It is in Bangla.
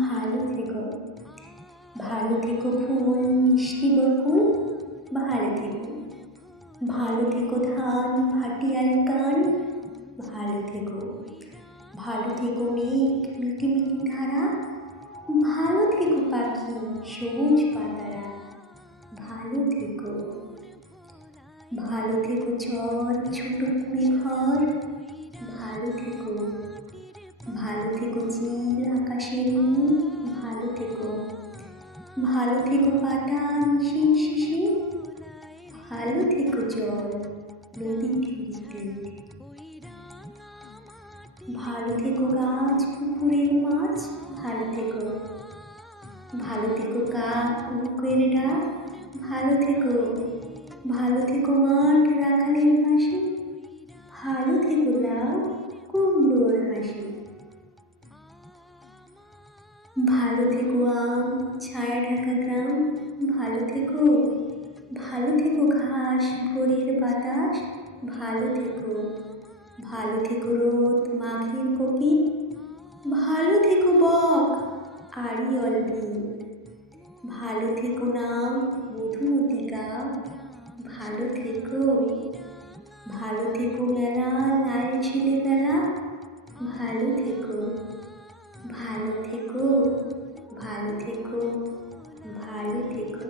ভালো থেকো, ভালো থেকো ফুল মিষ্টি বকুল, ভালো থেকো, ভালো থেকো ধান ভাটিয়াল গান, ভালো থেকো, ভালো থেকো মেঘ মিটিমিটি ধারা, ভালো থেকো পাখি সবুজ পাতারা, ভালো থেকো, ভালো থেকো ঝড় ছোট কুড়ে ঘর, ভালো থেকো, ভালো থেকো চিল আকাশের নীল, ভালো থেকো, ভালো থেকো পাতা মিশিয়ে শিশি, ভালো থেকো জল নদী তীরে, ভালো থেকো গাছ পুকুরের মাছ, ভালো থেকো, ভালো থেকো কাক কুকুরের ডাক, ভালো থেকো, ভালো থেকো মাঠ রাখালের পাশে, ভালো থেকো লাউ কুমড়োর হাসি, ভালো থেকো আম ছায়া ঢাকা গ্রাম, ভালো থেকো, ভালো থেকো ঘাস ভোরের বাতাস, ভালো থেকো, ভালো থেকো রোদ মাঘের কোকিল, ভালো থেকো বক আড়িয়ল বিল, ভালো থেকো নাম মধুমতিকা, ভালো থেকো, ভালো থেকো মেলা লাল ছেলেবেলা, ভালো থেকো, ভালো থেকো, ভালো থেকো, ভালো থেকো।